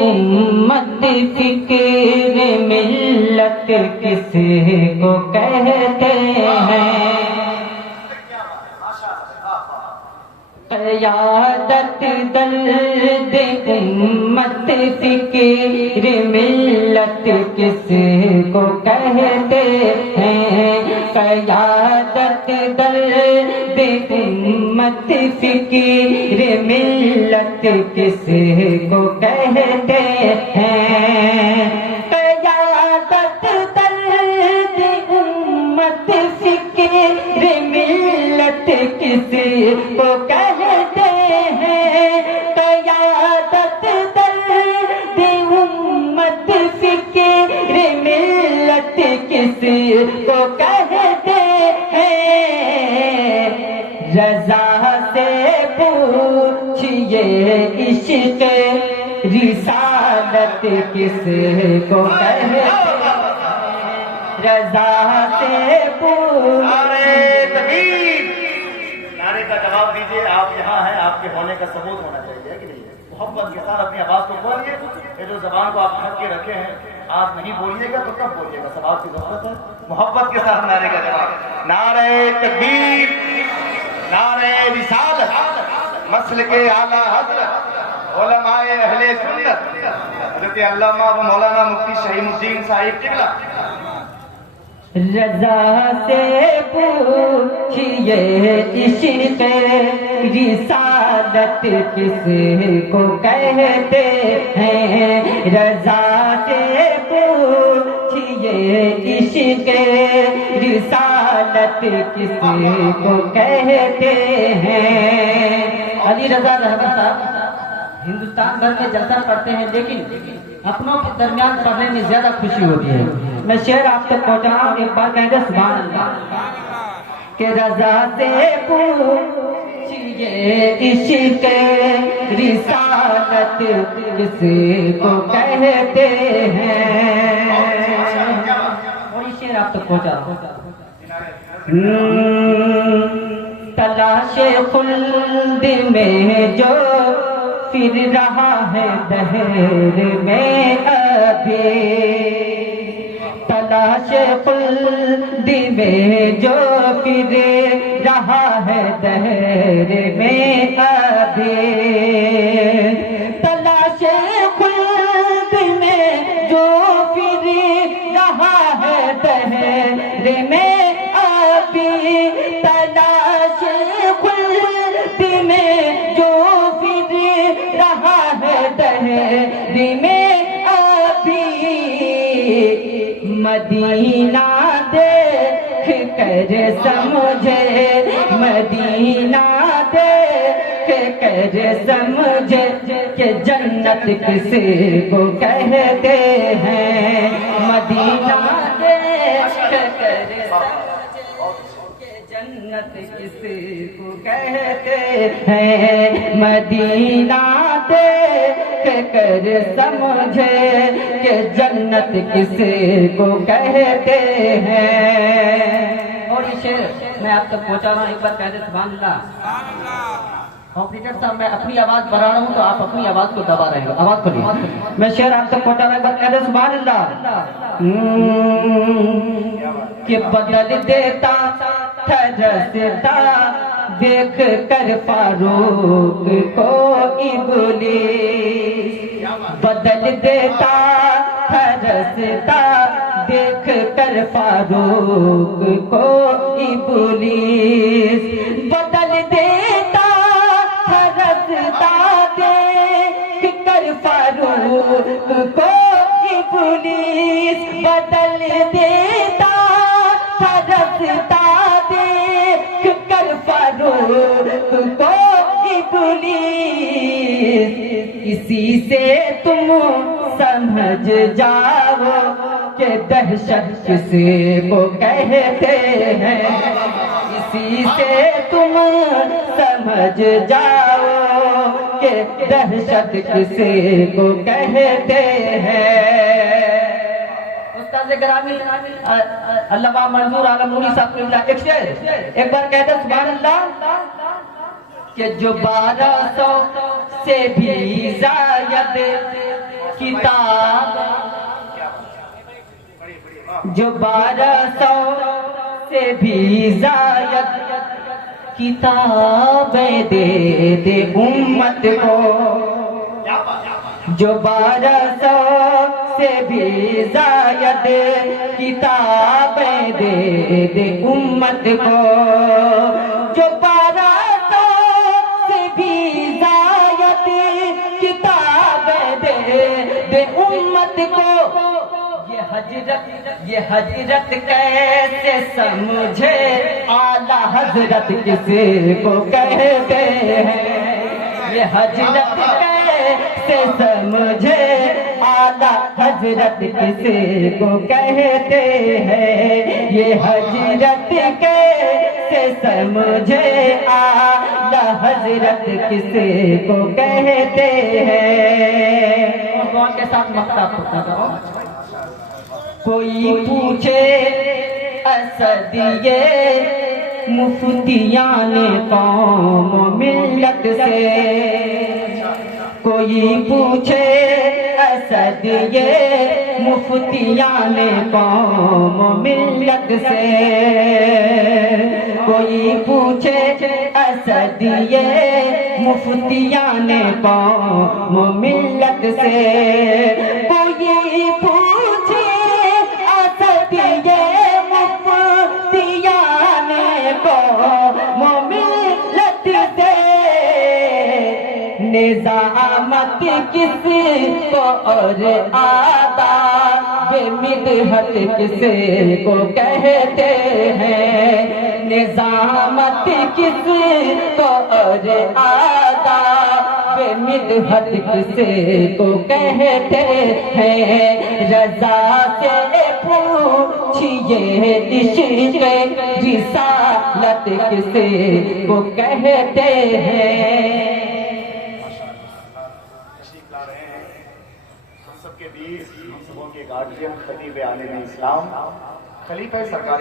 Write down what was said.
امت فکر ملت کس کو کہتے ہیں؟ قیادت درد امت فکر ملت کس کو کہتے ہیں؟ قیادت درد امت فکر ملت کس کو کہتے ہیں؟ قیادت درد امت فکر ملت کس کو کہتے ہیں؟ قیادت درد امت فکر ملت کس کو کہتے ہیں؟ رضا سے پوچھئے عشق رسالت کس کو کہتے ہیں؟ رضا سے نعرے کا جواب دیجیے. آپ یہاں ہیں, آپ کے ہونے کا ثبوت ہونا چاہیے کہ نہیں؟ محبت کے ساتھ اپنی آواز کو بولیے. یہ جو زبان کو آپ ڈھک کے رکھے ہیں, آج نہیں بولیے گا تو کب بولیے گا؟ سوال کی ضرورت ہے. محبت کے ساتھ نعرے کا جواب. نعرہ تکبیر, نعرہ رسالت, مسلک اعلیٰ حضرت علماء اہل سنت حضرت علامہ و مولانا مفتی شہیم الدین صاحب قبلہ. رضا سے پوچھئے عشق رسالت کس کو کہتے ہیں؟ رضا سے پوچھئے عشق رسالت کس کو کہتے ہیں؟ علی رضا رحمت صاحب ہندوستان بھر میں جلسہ پڑھتے ہیں, لیکن اپنوں کے درمیان پڑھنے میں زیادہ خوشی ہوتی ہے. میں شعر آپ تک پہنچا رہا ہوں, ایک بار کہیں گے سبحان اللہ. کہ رضا سے پوچھئے عشق رسالت کس کو کہتے ہیں؟ وہی شعر آپ تک پہنچا رہا ہوں. تلاش خلد میں جو پھر رہا ہے دہر میں ابھی, تلاش خلد میں جو پھر رہا ہے دہر میں ابھی, تلاش خلد میں جو پھر رہا ہے دہر میں ابھی, تلاش خلد میں جو پھر رہا ہے دہر میں ابھی, مدینہ دیکھ کر سمجھے, مدینہ دیکھ کر سمجھے کہ جنت کس کو کہتے ہیں؟ مدینہ دیکھ کر سمجھے کہ جنت کس کو کہتے ہیں؟ مدینہ دیکھ کر سمجھے کہ جنت کس کو کہتے ہیں. اور یہ شعر میں آپ تک پہنچا رہا ہوں, ایک بار کہہ دیں سبحان اللہ. آپریٹر صاحب میں اپنی آواز بڑھا رہا ہوں تو آپ اپنی آواز کو دبا رہے ہو. آواز کو میں شعر آپ تک پہنچا رہا ہوں, ایک بار کہہ دیں سبحان اللہ. کہ بدل دیتا تھا رستا دیکھ کر فاروق کو ابلیس, بدل دیتا تھا رستا دیکھ کر فاروق کو ابلیس, بدل دیتا تھا رستا دیکھ کر فاروق کو ابلیس, بدل دیتا تھا رستا دیکھ کر فاروق کو ابلیس. اسی سے تم سمجھ جاؤ کہ دہشت کس کو کہتے ہیں, اسی سے تم سمجھ جاؤ کہ دہشت کس کو کہتے ہیں. استاد گرامی علامہ منظور عالم نوری صاحب نے ایک شعر, ایک بار کہتے سبحان اللہ. کہ جو 1200 سے بھی زائد کتاب جو 1200 سے بھی زائد کتابیں دے دے امت کو، جو 1200 سے بھی زائد کتابیں دے دے امت کو، جو 1200 سے بھی زائد کتابیں دے دے امت کو۔ یہ حجرت کیسے سمجھے، اعلیٰ حضرت کس کو کہتے ہیں، یہ حجرت کیسے سمجھے، اعلیٰ حضرت کس کو کہتے ہیں، یہ حجرت کیسے سمجھے، اعلیٰ حضرت کس کو کہتے ہیں۔ اور غور کے ساتھ مقطع پڑھتا ہوں۔ کوئی پوچھے اسد یہ مفتیان قوم و ملت سے، کوئی پوچھے اسد یہ مفتیان قوم و ملت سے، کوئی پوچھے اسد یہ مفتیان قوم و ملت سے، کوئی پوچھے اسد یہ مفتیان قوم و ملت سے، نظامت کس کو اور آداب مدحت کس کو کہتے ہیں، نظامت کس کو اور آداب مدحت کس کو کہتے ہیں، رضا سے پوچھئے عشق رسالت کس کو کہتے ہیں۔ ہم سب کے بیچ ہم سبوں کے گارڈین خطیب عالم اسلام خلیفہ سرکار